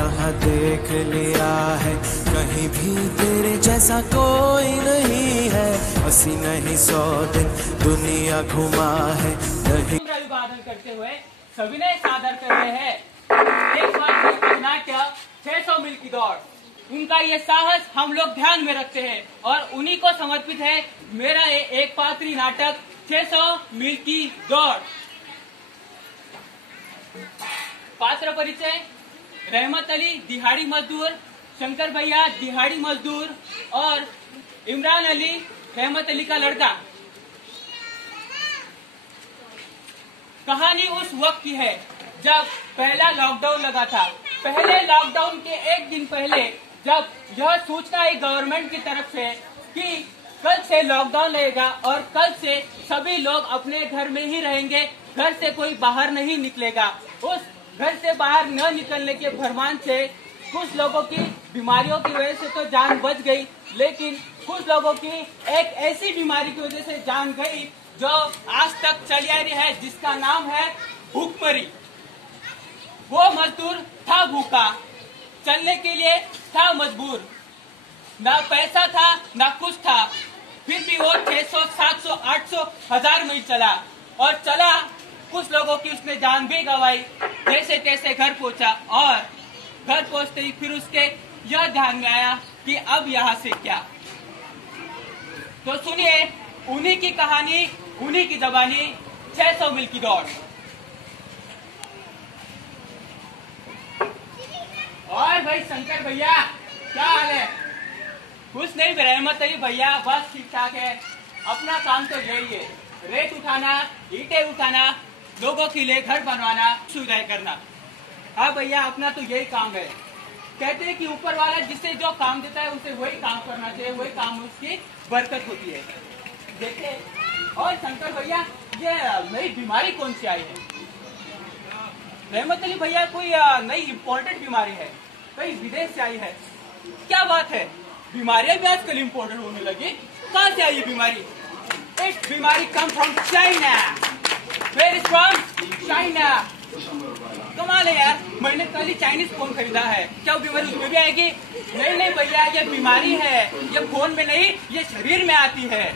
जहाँ देख लिया है, कहीं भी तेरे जैसा कोई नहीं है। हंसी नहीं 100 दिन दुनिया घुमा है नहीं। अभिवादन करते हुए सविनय सादर कर रहे हैं एक बार नाट्य 600 मील की दौड़। उनका ये साहस हम लोग ध्यान में रखते हैं और उन्हीं को समर्पित है मेरा ये एक पात्री नाटक 600 मील की दौड़। पात्र परिचय: रहमत अली दिहाड़ी मजदूर, शंकर भैया दिहाड़ी मजदूर और इमरान अली रहमत अली का लड़का। कहानी उस वक्त की है जब पहला लॉकडाउन लगा था। पहले लॉकडाउन के एक दिन पहले जब यह सूचना आई गवर्नमेंट की तरफ से कि कल से लॉकडाउन लगेगा और कल से सभी लोग अपने घर में ही रहेंगे, घर से कोई बाहर नहीं निकलेगा। उस घर से बाहर न निकलने के फरमान से कुछ लोगों की बीमारियों की वजह से तो जान बच गई, लेकिन कुछ लोगों की एक ऐसी बीमारी की वजह से जान गई जो आज तक चली आ रही है, जिसका नाम है भूखमरी। वो मजदूर था भूखा, चलने के लिए था मजबूर, ना पैसा था ना कुछ था, फिर भी वो 600, 700, 800, 1000 मील चला और चला। कुछ लोगों की उसने जान भी गंवाई। जैसे तैसे घर पहुंचा और घर पहुंचते ही फिर उसके यह ध्यान में आया कि अब यहाँ से क्या। तो सुनिए उन्हीं की कहानी, उन्हीं की जबानी, 600 मील की दौड़। और भाई शंकर भैया क्या हाल है? कुछ नहीं रहमत अली भैया, बस ठीक ठाक है। अपना काम तो यही है, रेत उठाना, ईंटें उठाना, लोगों के लिए घर बनवाना, सुविधाएं करना। हाँ भैया, अपना तो यही काम है। कहते हैं कि ऊपर वाला जिससे जो काम देता है उसे वही काम करना चाहिए, वही काम उसकी बरकत होती है। देखिए और शंकर भैया, ये नई बीमारी कौन सी आई है? रहमत अली भैया, कोई नई इम्पोर्टेंट बीमारी है, कहीं विदेश से आई है। क्या बात है, बीमारियां भी आजकल इम्पोर्टेंट होने लगी। कहाँ से आई ये बीमारी? इस बीमारी come from China. Where is from? China. कमाल है यार, मैंने कल ही चाइनीज फोन खरीदा है, क्या वो बीमारी उसमें भी आएगी? नहीं नहीं भैया, ये बीमारी है, ये फोन में नहीं, ये शरीर में आती है।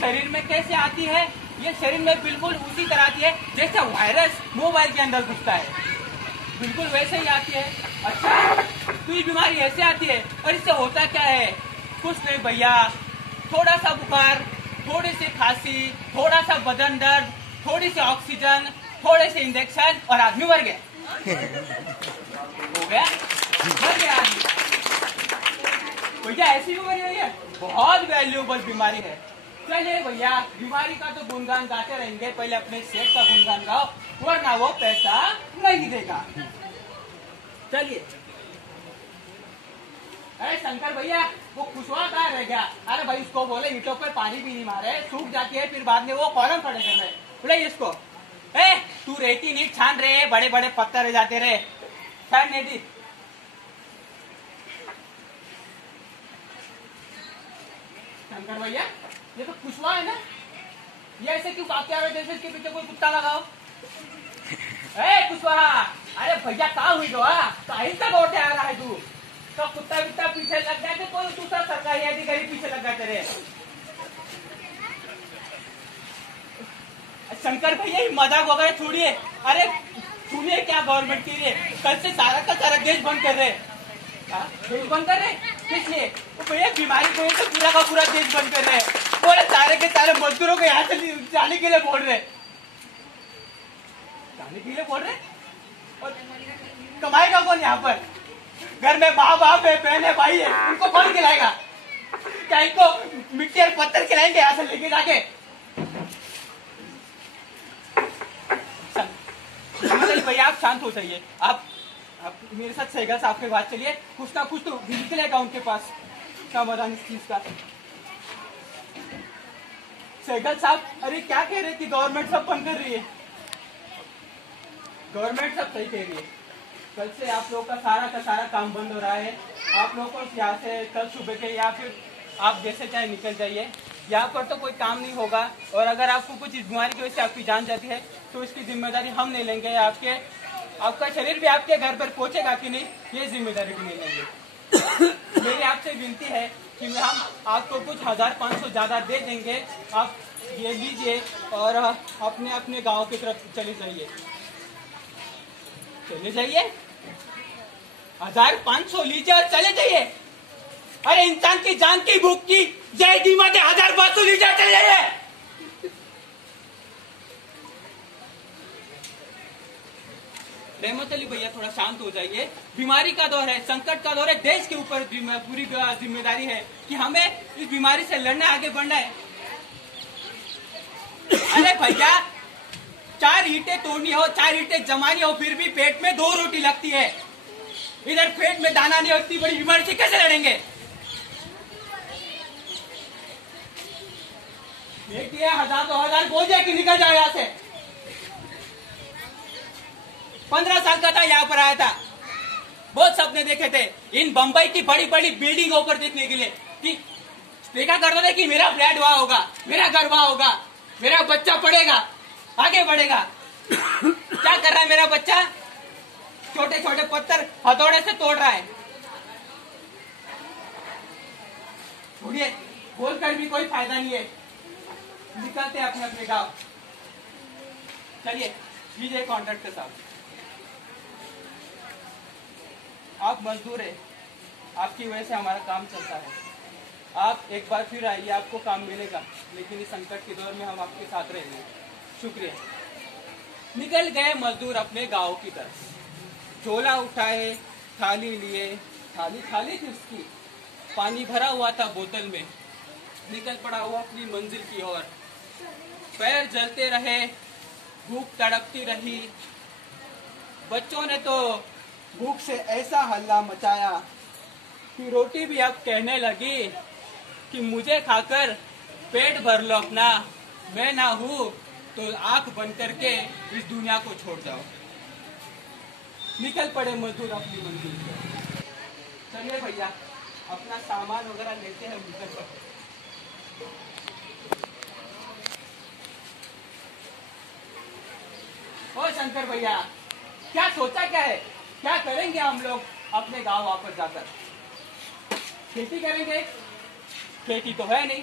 शरीर में कैसे आती है? ये शरीर में बिल्कुल उसी तरह आती है जैसे वायरस मोबाइल के अंदर घुसता है, बिल्कुल वैसे ही आती है। अच्छा, तो ये बीमारी ऐसे आती है और इससे होता क्या है? कुछ नहीं भैया, थोड़ा सा बुखार, थोड़ी सी खांसी, थोड़ा सा बदन दर्द, थोड़ी सी ऑक्सीजन, थोड़े से इंजेक्शन और आदमी मर गया। हो गया, मर गया आदमी। भैया ऐसी बीमारी है, बहुत वैल्यूएबल बीमारी है। चलिए भैया, बीमारी का तो गुणगान गाते रहेंगे, पहले अपने सेठ का गुणगान गाओ, वरना वो पैसा नहीं देगा। चलिए। अरे शंकर भैया, वो खुशवा कहाँ रह गया? अरे भाई उसको बोले ईंटों पर पानी भी नहीं मारे, सूख जाती है, फिर बाद में वो कॉलम खड़े कर रहे। बोले इसको, ए तू रेती नहीं छान रहे, बड़े बड़े पत्थर रह जाते रहे, खैर नहीं दी। शंकर भैया, ये तो खुशवा है ना, ये ऐसे क्यों काटे आ रहे जैसे इसके पीछे कोई कुत्ता लगाओ? ए कुशवाहा, अरे भैया कहाँ हुई दो? कहीं तक दौड़ते आ रहा है तू? तो कुत्ता बित्ता पीछे लग जाते, कोई दूसरा सरकारी अधिकारी पीछे लग जाते रहे। शंकर भैया, ये मजाक वगैरह छोड़िए। अरे सुनिए क्या गवर्नमेंट की रही है, कल से सारा का सारा देश बंद कर रहे। देश बंद कर रहे किस लिए? तो भैया बीमारी को तो पूरा का पूरा देश बंद कर रहे हैं। बोले सारे के सारे मजदूरों को यहाँ से जाने के लिए बोल रहे, जाने के लिए बोल रहे। और कमाएगा कौन यहाँ पर? घर में माँ बाप है, बहन है, भाई है, उनको कौन खिलाएगा? क्या इनको मिट्टी और पत्थर खिलाएंगे यहाँ से लेके जाके? भैया आप शांत हो जाइए, आप मेरे साथ सहगल साहब के बात चलिए, कुछ ना कुछ तो निकलेगा उनके पास समाधान इस चीज का। सहगल साहब, अरे क्या कह रहे कि गवर्नमेंट सब बंद कर रही है? गवर्नमेंट सब सही कह रही है, कल से आप लोगों का सारा काम बंद हो रहा है। आप लोगों को यहाँ से कल सुबह के या फिर आप जैसे चाहे निकल जाइए, यहाँ पर तो कोई काम नहीं होगा। और अगर आपको कुछ इस बीमारी की वजह से आपकी जान जाती है तो इसकी जिम्मेदारी हम नहीं लेंगे, आपका शरीर भी आपके घर पर पहुंचेगा कि नहीं, ये जिम्मेदारी भी नहीं लेंगे। मेरी आपसे विनती है कि हम आपको कुछ 1500 ज्यादा दे देंगे, आप ये लीजिए और अपने अपने गांव की तरफ चले जाइए। चले जाइए, 1500 लीजिए और चले जाइए। अरे इंसान की जान की भूख की जय दीमा दे, 1500 लीजिए, चले जाइए। रहमत अली भैया थोड़ा शांत हो जाइए। बीमारी का दौर है, संकट का दौर है, देश के ऊपर पूरी जिम्मेदारी है कि हमें इस बीमारी से लड़ना, आगे बढ़ना है। अरे भैया, 4 ईंटें तोड़नी हो, 4 ईंटें जमानी हो, फिर भी पेट में 2 रोटी लगती है। इधर पेट में दाना नहीं हो, इतनी बड़ी बीमारी से कैसे लड़ेंगे? देखिए 1000 बोल जाए कि निकल जाए यहाँ से। 15 साल का था, यहाँ पर आया था, बहुत सपने देखे थे इन बंबई की बड़ी बड़ी बिल्डिंगों पर देखने के लिए, कि देखा करता था कि मेरा फ्लैट वहां होगा, मेरा घर वहां होगा, मेरा बच्चा पढ़ेगा, आगे बढ़ेगा। क्या कर रहा है मेरा बच्चा? छोटे छोटे पत्थर हथौड़े से तोड़ रहा है। छोड़िए, बोलकर भी कोई फायदा नहीं है, निकलते हैं अपने अपने गांव। चलिए लीजिए कॉन्ट्रैक्टर साहब, आप मजदूर है, आपकी वजह से हमारा काम चलता है। आप एक बार फिर आइए, आपको काम मिलेगा, लेकिन इस संकट के दौर में हम आपके साथ रहेंगे। शुक्रिया। निकल गए मजदूर अपने गांव की तरफ। झोला उठाए, थाली लिए, थाली खाली थी उसकी, पानी भरा हुआ था बोतल में। निकल पड़ा वो अपनी मंजिल की ओर। पैर जलते रहे, भूख तड़पती रही। बच्चों ने तो भूख से ऐसा हल्ला मचाया कि रोटी भी अब कहने लगी कि मुझे खाकर पेट भर लो अपना, मैं ना हूं तो आंख बंद करके इस दुनिया को छोड़ जाओ। निकल पड़े मजदूर अपनी मंजिल पर। चलिए भैया, अपना सामान वगैरह लेते हैं, निकल पड़े। ओ शंकर भैया, क्या सोचा क्या है? क्या करेंगे हम लोग अपने गांव वापस जाकर? खेती करेंगे? खेती तो है नहीं।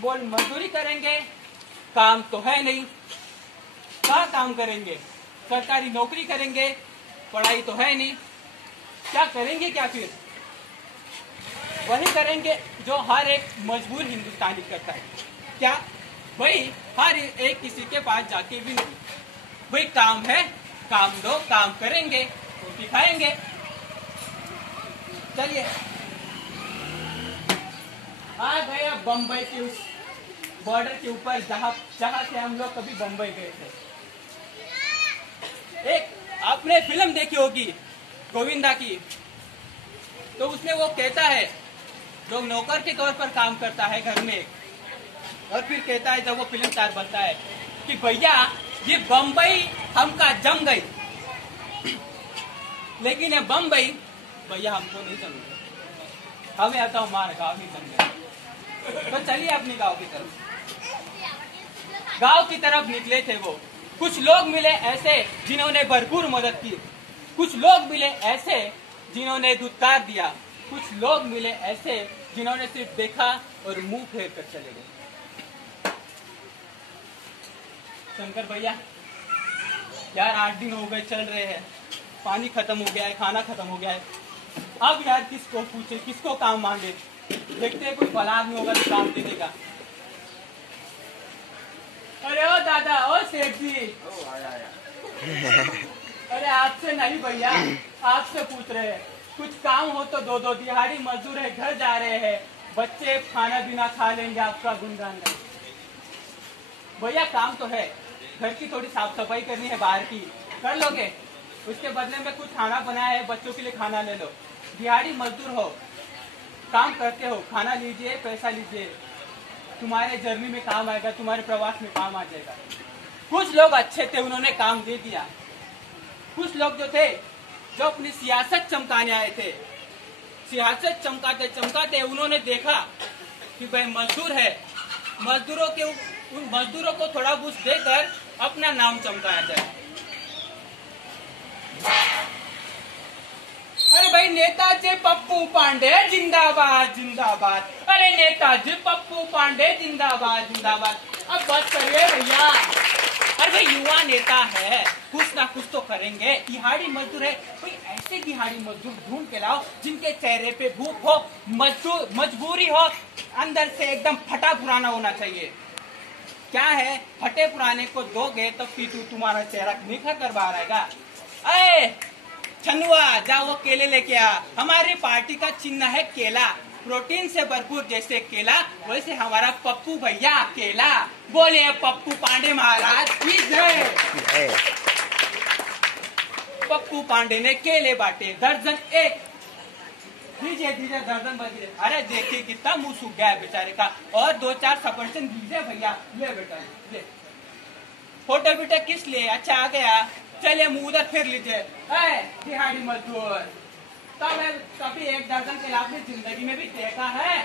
बोल मजदूरी करेंगे? काम तो है नहीं। क्या काम करेंगे? सरकारी नौकरी करेंगे? पढ़ाई तो है नहीं। क्या करेंगे? क्या फिर वही करेंगे जो हर एक मजबूर हिंदुस्तानी करता है। क्या? वही हर एक किसी के पास जाके भी नहीं, वही काम है, काम दो, काम करेंगे, रोटी खाएंगे। चलिए आ गए अब बम्बई के उस बॉर्डर के ऊपर जहाँ से हम लोग कभी बम्बई गए थे। एक आपने फिल्म देखी होगी गोविंदा की, तो उसमें वो कहता है, जो नौकर के तौर पर काम करता है घर में, और फिर कहता है जब वो फिल्म स्टार बनता है कि भैया ये बम्बई हमका जम गई, लेकिन ये बम्बई भैया हमको नहीं समझे, हमें आता हमारा गाँव नहीं समझे। तो चलिए अपने गांव की तरफ। गांव की तरफ निकले थे वो। कुछ लोग मिले ऐसे जिन्होंने भरपूर मदद की, कुछ लोग मिले ऐसे जिन्होंने धुतकार दिया, कुछ लोग मिले ऐसे जिन्होंने सिर्फ देखा और मुंह फेर कर चले गए। शंकर भैया यार 8 दिन हो गए चल रहे हैं, पानी खत्म हो गया है, खाना खत्म हो गया है, अब यार किसको पूछे, किसको काम मांगे? देखते हैं कोई भला आदमी होगा तो काम दे देगा। अरे ओ दादा, ओ सेठ जी, अरे आपसे नहीं भैया, आपसे पूछ रहे हैं। कुछ काम हो तो दो दिहाड़ी मजदूर है, घर जा रहे हैं, बच्चे खाना पीना खा लेंगे, आपका गुणगान नहीं। भैया काम तो है, घर की थोड़ी साफ सफाई करनी है, बाहर की कर लोगे, उसके बदले में कुछ खाना बनाया है, बच्चों के लिए खाना ले लो। दिहाड़ी मजदूर हो, काम करते हो, खाना लीजिए, पैसा लीजिए, तुम्हारे जर्नी में काम आएगा, तुम्हारे प्रवास में काम आ जाएगा। कुछ लोग अच्छे थे, उन्होंने काम दे दिया। कुछ लोग जो थे, जो अपनी सियासत चमकाने आए थे, सियासत चमकाते चमकाते उन्होंने देखा कि भाई मजदूर है, उन मजदूरों को थोड़ा कुछ देकर अपना नाम चमकाया जाए। अरे नेताजी पप्पू पांडे जिंदाबाद जिंदाबाद, अरे नेताजी पप्पू पांडे जिंदाबाद जिंदाबाद। अब बस करिए भैया, अरे भाई युवा नेता है, कुछ ना कुछ तो करेंगे। दिहाड़ी मजदूर है, कोई ऐसे दिहाड़ी मजदूर ढूंढ के लाओ जिनके चेहरे पे भूख हो, मजबूरी हो, अंदर से एकदम फटा पुराना होना चाहिए। क्या है, फटे पुराने को दोगे तो फिर तुम्हारा चेहरा निखर कर बाहर आएगा। अरे छनुआ, जा वो केले लेके आ, हमारी पार्टी का चिन्ह है केला, प्रोटीन से भरपूर जैसे केला वैसे हमारा पप्पू भैया केला। बोले पप्पू पांडे महाराज की जय। पप्पू पांडे ने केले बांटे दर्जन एक, दीजिए दीजिए दर्जन बदले। अरे देखिए कितना मुंह सूख गया है बेचारे का, और 2-4 सफरचंद दीजिए भैया। ले बेटा ले, फोटो बेटा किस लिए? अच्छा आ गया, चलिए मुंह उधर फिर लीजिए। दिहाड़ी मजदूर, कभी एक दर्जन केला आपने जिंदगी में भी देखा है?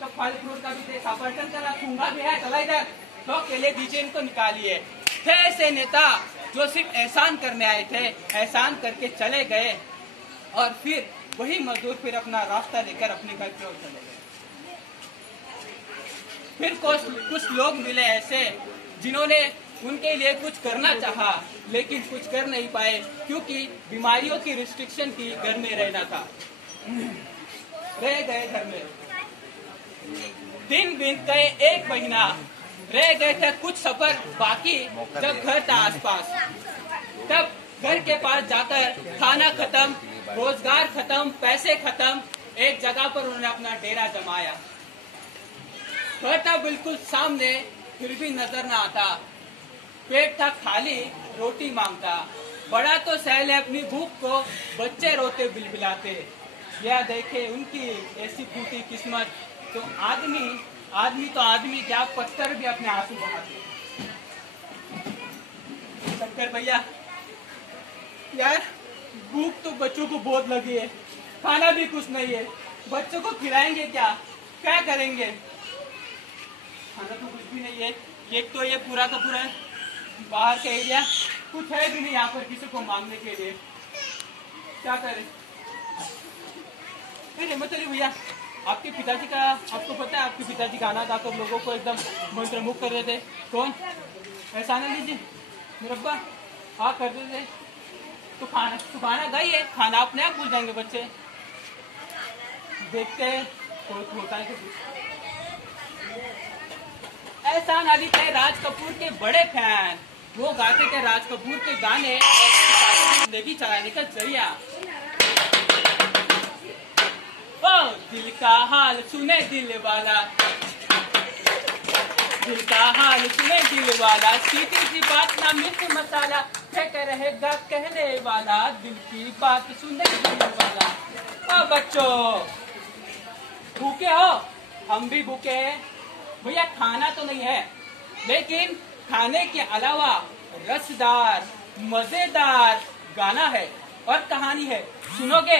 तो फल फ्रूट का भी सफरचंद का सूंगा भी है, चला इधर तो केले दीजिए, इनको निकालिए। थे ऐसे नेता जो सिर्फ एहसान करने आए थे, एहसान करके चले गए, और फिर वही मजदूर फिर अपना रास्ता लेकर अपने घर की ओर चले गए। फिर कुछ लोग मिले ऐसे जिन्होंने उनके लिए कुछ करना चाहा लेकिन कुछ कर नहीं पाए, क्योंकि बीमारियों की रिस्ट्रिक्शन थी, घर में रहना था, रह गए घर में। दिन बीत गए, 1 महीना रह गए थे कुछ सफर बाकी, जब घर था आसपास, तब घर के पास जाकर खाना खत्म, रोजगार खत्म, पैसे खत्म, एक जगह पर उन्होंने अपना डेरा जमाया। घर था बिल्कुल सामने, फिर भी नजर न आता, पेट था खाली, रोटी मांगता। बड़ा तो सहले अपनी भूख को, बच्चे रोते बिलबिलाते। यह देखे उनकी ऐसी फूटी किस्मत, तो आदमी तो आदमी क्या, पत्थर भी अपने आंसू बहाते। शंकर भैया यार, भूख तो बच्चों को बहुत लगी है, खाना भी कुछ नहीं है, बच्चों को खिलाएंगे क्या करेंगे? खाना तो कुछ भी नहीं है, एक तो ये पूरा का पूरा बाहर का एरिया, कुछ है भी नहीं यहाँ पर किसी को मांगने के लिए, क्या करें? हिम्मत अली भैया, आपके पिताजी का, आपको पता है आपके पिताजी गाना गाकर लोगों को एकदम मंत्रमुग्ध कर रहे थे। कौन? एहसान अली जी, मुरब्बा, हाँ कर रहे थे। तो खाना गाइए, खाना अपने आप भूल जाएंगे बच्चे। देखते हैं कोई होता है कि एहसान अली थे राज कपूर के बड़े फैन, वो गाते थे राज कपूर के गाने और जिंदगी चलाने का जरिया। ओ दिल का हाल सुने दिल वाला, दिल का हाल सुने दिल वाला, सीधी सी बात ना मिर्च मसाला, क्या रहेगा कहने वाला, दिल की बात सुने दिल वाला। ओ बच्चों, भूखे हो? हम भी भूखे हैं भैया। खाना तो नहीं है, लेकिन खाने के अलावा रसदार मजेदार गाना है और कहानी है, सुनोगे?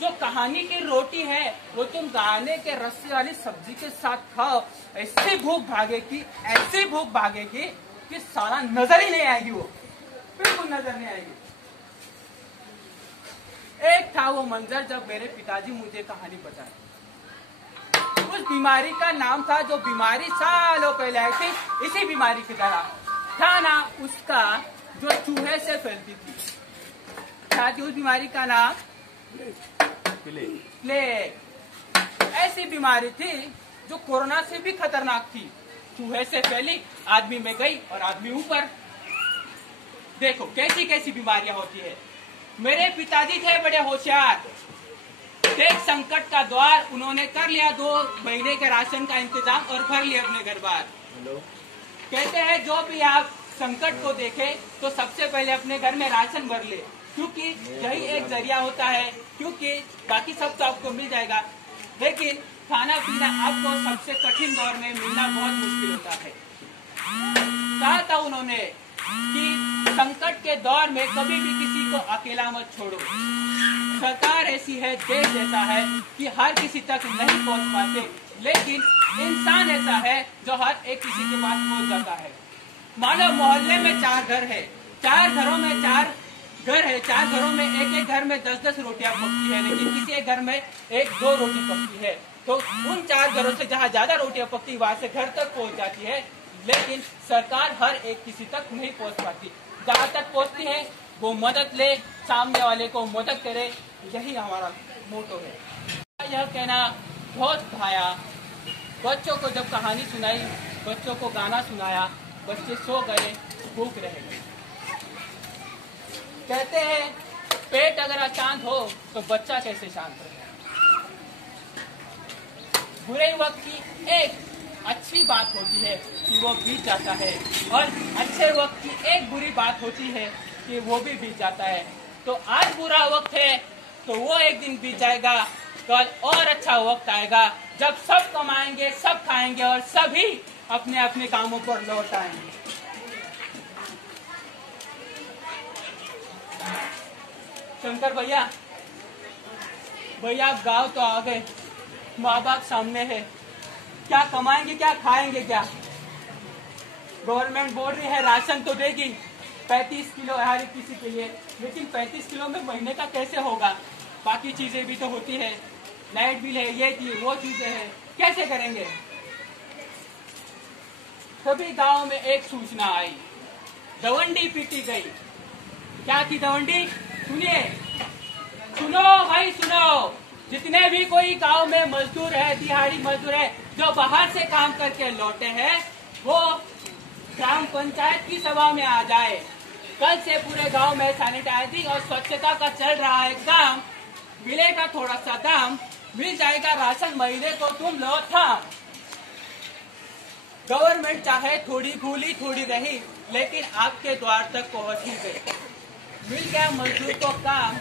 जो कहानी की रोटी है वो तुम गाने के रस्से वाली सब्जी के साथ खाओ, ऐसी भूख भागेगी, ऐसी भूख भागेगी कि सारा नजर ही नहीं आएगी, वो बिल्कुल नजर नहीं आएगी। एक था वो मंजर जब मेरे पिताजी मुझे कहानी बताए। उस बीमारी का नाम था, जो बीमारी सालों पहले आई थी, इसी बीमारी की तरह था ना उसका, जो चूहे से फैलती थी। क्या थी उस बीमारी का नाम? प्लेग। ऐसी बीमारी थी जो कोरोना से भी खतरनाक थी, चूहे से फैली, आदमी में गई और आदमी ऊपर। देखो कैसी कैसी बीमारियां होती है। मेरे पिताजी थे बड़े होशियार, देख संकट का द्वार उन्होंने कर लिया, 2 महीने के राशन का इंतजाम और भर लिया अपने घर बार। कहते हैं जो भी आप संकट को देखे तो सबसे पहले अपने घर में राशन भर ले, क्योंकि यही एक जरिया होता है, क्योंकि बाकी सब तो आपको मिल जाएगा, लेकिन खाना पीना आपको सबसे कठिन दौर में मिलना बहुत मुश्किल होता है। कहा था उन्होंने कि संकट के दौर में कभी भी किसी को अकेला मत छोड़ो। सरकार ऐसी है, देश ऐसा है कि हर किसी तक नहीं पहुंच पाते, लेकिन इंसान ऐसा है जो हर एक किसी के पास पहुंच जाता है। मानो मोहल्ले में 4 घर है, 4 घरों में 4 घर है, 4 घरों में एक घर में 10-10 रोटियां पकती है, लेकिन किसी एक घर में 1-2 रोटी पकती है। तो उन 4 घरों से जहाँ ज्यादा रोटियां पकती वहां से घर तक पहुंच जाती है, लेकिन सरकार हर एक किसी तक नहीं पहुंच पाती। जहाँ तक पहुंचती है वो मदद ले, सामने वाले को मदद करे, यही हमारा मोटो है। यह कहना बहुत भाया। बच्चों को जब कहानी सुनाई, बच्चों को गाना सुनाया, बच्चे सो गए, भूख रह गए। कहते हैं पेट अगर अशांत हो तो बच्चा कैसे शांत रहे। बुरे वक्त की एक अच्छी बात होती है कि वो बीत जाता है, और अच्छे वक्त की एक बुरी बात होती है कि वो भी बीत जाता है। तो आज बुरा वक्त है तो वो एक दिन बीत जाएगा, कल और अच्छा वक्त आएगा जब सब कमाएंगे, सब खाएंगे और सभी अपने अपने कामों पर लौट आएंगे। शंकर भैया आप गाँव तो आ गए, माँ बाप सामने है, क्या कमाएंगे, क्या खाएंगे, क्या? गवर्नमेंट बोल रही है राशन तो देगी 35 किलो हर किसी के लिए, लेकिन 35 किलो में महीने का कैसे होगा? बाकी चीजें भी तो होती है, लाइट बिल है, ये चीज वो चीजें हैं, कैसे करेंगे? तभी गांव में एक सूचना आई, दवंडी पीटी गई। क्या थी दवंडी? सुनिए, सुनो भाई सुनो, जितने भी कोई गांव में मजदूर है, दिहाड़ी मजदूर है, जो बाहर से काम करके लौटे हैं, वो ग्राम पंचायत की सभा में आ जाए। कल से पूरे गांव में सैनिटाइजिंग और स्वच्छता का चल रहा है काम, मिलेगा थोड़ा सा दाम, मिल जाएगा राशन, महीने को तुम लो था। गवर्नमेंट चाहे थोड़ी भूली थोड़ी रही, लेकिन आपके द्वार तक पहुंच ही गई। मिल गया मजदूर को काम।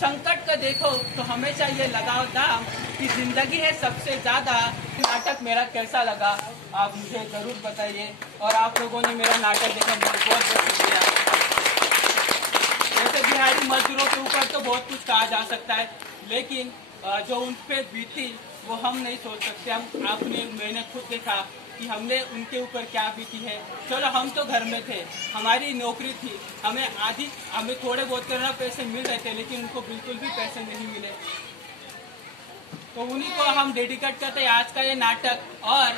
संकट का देखो तो हमेशा ये लगाओ दाम कि जिंदगी है सबसे ज्यादा। नाटक मेरा कैसा लगा आप मुझे जरूर बताइए, और आप लोगों ने मेरा नाटक देखा, बहुत बहुत शुक्रिया। वैसे दिहाड़ी मजदूरों के ऊपर तो बहुत कुछ कहा जा सकता है, लेकिन जो उन पे बीती वो हम नहीं सोच सकते। मैंने खुद देखा कि हमने उनके ऊपर क्या बीती है। चलो हम तो घर में थे, हमारी नौकरी थी, हमें थोड़े बहुत करना पैसे मिल रहे थे, लेकिन उनको बिल्कुल भी पैसे नहीं मिले। तो उन्हीं को हम डेडिकेट करते हैं आज का ये नाटक, और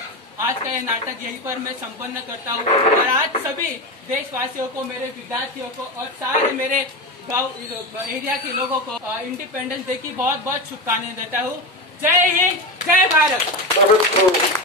आज का ये नाटक यहीं पर मैं संपन्न करता हूँ। और आज सभी देशवासियों को, मेरे विद्यार्थियों को और सारे मेरे गाँव एरिया के लोगों को इंडिपेंडेंस डे की बहुत बहुत शुभकामनाएं देता हूँ। जय हिंद, जय भारत।